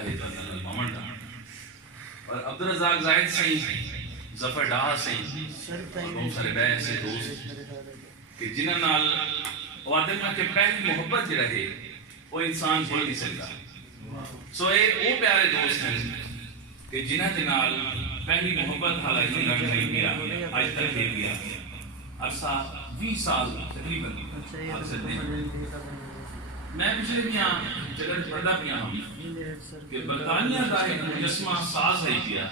کیتا ہے جنرل مومن دا اور عبدالرزاق زاہد سائیں ظفر ڈاہ سائیں بہت سارے بے ایسے دوست کہ جنہاں نال وعدہ کہ پہلی محبت جڑا ہے وہ انسان بھول نہیں سکتا سو اے وہ پیارے دوست ہیں کہ جنہاں دے نال پہلی محبت حالانکہ لڑ نہیں گیا آج تک دے گیا عرصہ 20 سال تقریباً میں پچھلے میاں جگہ پڑھا پیا ہوں کہ برطانیہ کا ایک مجسمہ ساز ہے کیا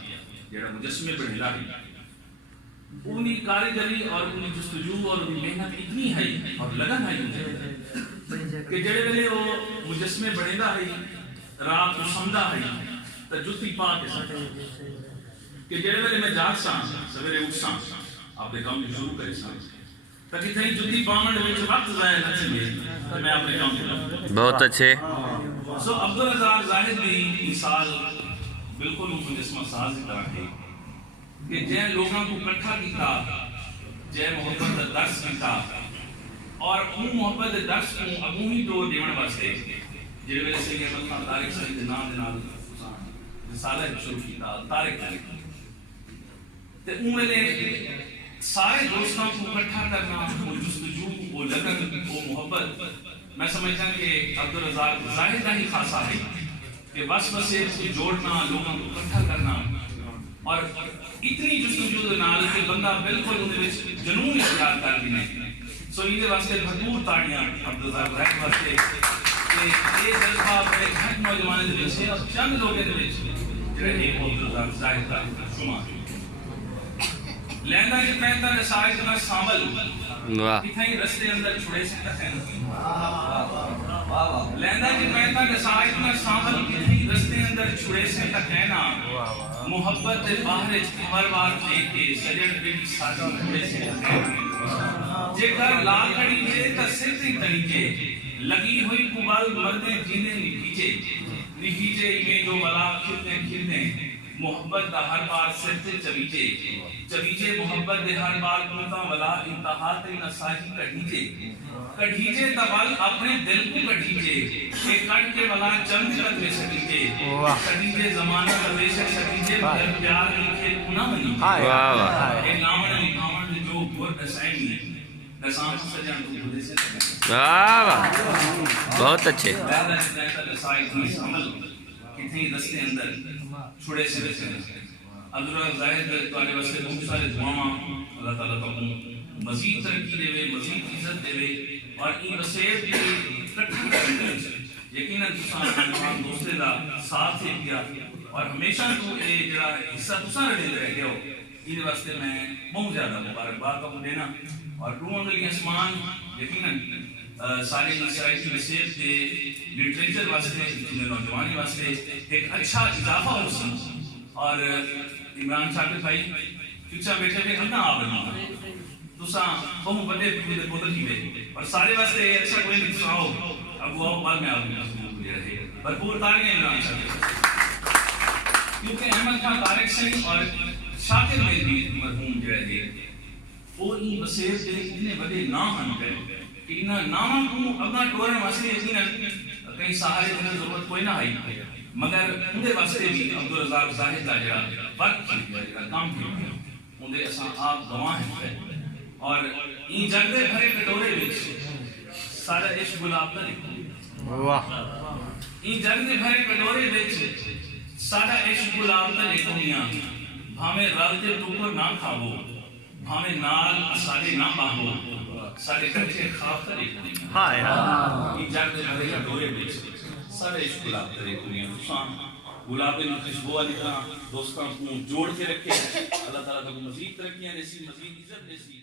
جڑا مجسمے بڑھلا ہے انہی کاریگری اور انہی جستجو اور انہی محنت اتنی ہے اور لگن ہے کہ جڑے ویلے وہ مجسمے بڑھلا ہے رات کو سمدہ ہے تو جتی پا کے ساتھ کہ جڑے ویلے میں جاگ ساں سویرے اٹھ ساں اپنے کام کو شروع کرے ساں تاکہ تھیں جتی پاؤنڈ میں جو وقت ضائع نہ چلے تو میں اپنے کام کو بہت اچھے سو عبدالرزاق زاہد بھی مثال بالکل مجسمہ ساز کی طرح ہے کہ جن لوگوں کو اکٹھا کیتا جن محبت کا درس کیتا اور ان محبت کے درس کو اگوں ہی دو دیون واسطے جڑے ویلے سید احمد خان طارق صاحب دے نام دے نال رسالہ شروع کیتا طارق تے ان ویلے سارے دوستوں کو اکٹھا کرنا وہ جستجو وہ لگن وہ محبت میں سمجھتا کہ عبدالرزاق زاہد کا ہی خاصہ ہے کہ بس کو جوڑنا لوگوں کو اکٹھا کرنا اور اتنی جستجو دے نال کہ بندہ بالکل ان وچ جنون اختیار کر دینا سو یہ واسطے بھرپور تاڑیاں عبدالرزاق زاہد واسطے کہ یہ جذبہ بڑے گھٹ نوجوان دے وچ ہے چند لوگوں دے وچ جڑے ہیں عبدالرزاق زاہد کا شمار لیندا جتنا ہے تا سائز میں شامل کتھائی رستے اندر چھڑے سے تک ہیں لیندا جتنا ہے تا سائز میں شامل کتھائی رستے اندر چھڑے سے تک ہے نا محبت باہر ہر بار دے کے سجن پہ بھی ساتھ چھڑے سے تک ہے جے کر لال کھڑی جے تا سر تے تنیجے لگی ہوئی قبال مردیں جینے نکیجے میں جو بلا کھلنے محبت دا ہر بار سر تے چویجے محبت دے ہر بار کنتا ولا انتہا تے نساہی کڑھیجے تول اپنے دل کو کڑھیجے کہ کٹ کے ولا چند تک میں سکیجے کڑھیجے زمانہ کرویشہ سکیجے مگر پیار لکھے کنا منی ایک نامن لکھاون جو گھر دسائنی دسان سجان تو بھلے سے بہت اچھے لہذا جتنا لسائد میں عمل کتنی دستے اندر چھوڑے سے رسے عبدالرزاق زاہد تعالی واسطے بہت سارے دعاواں اللہ تعالیٰ کو مزید ترقی دے وے مزید عزت دے وے اور این وسیب کی کٹھا کرنے یقیناً تساں اپنے دوستے دا ساتھ سے کیا اور ہمیشہ تو اے جڑا حصہ تساں رہے رہ گیا ہو این واسطے میں بہت زیادہ مبارکباد کا دینا اور ڈون علی اسمان یقیناً ساری اسرائیل کی وسیب دے لٹریچر واسطے نوجوانی واسطے ایک اچھا اضافہ ہو سن اور عمران شاکر بھائی پچھا بیٹھے بھی ہم نہ آبنا تو ساں بہت بڑے پیڑے دے بودل ہی بے اور سارے واسطے اچھا کوئی نہیں سناؤ اب وہ بعد میں آبنا بھرپور تاریاں عمران شاکر کیونکہ احمد خان طارق سنگھ اور شاکر میں بھی مرحوم جو ہے وہ ان وسیب دے اتنے بڑے نام ہم کریں کہ انہاں ناموں کو اپنا ٹورن واسطے یقیناً کہیں سہارے دینے ضرورت کوئی نہ آئی مگر اندے واسطے بھی عبدالرزاق زاہد کا جڑا وقت کیا کام کیا اندے اساں آپ گواہ ہیں اور این جگدے بھرے کٹورے وچ سارا عشق گلاب دا لکھو این جگدے بھرے کٹورے وچ سارا عشق گلاب دا لکھو میاں بھامے رالتے ٹوکر نہ کھاو بھامے نال سارے نہ باہو سارے کچھے خواب ترے کنی ہاں یہ جاگتے بھرے کا ڈورے بیچ سارے عشق گلاب ترے کنی دوستان گلابے میں خوشبو علی طرح دوستان کو جوڑ کے رکھے اللہ تعالیٰ کو مزید ترقیاں دیسی مزید عزت دیسی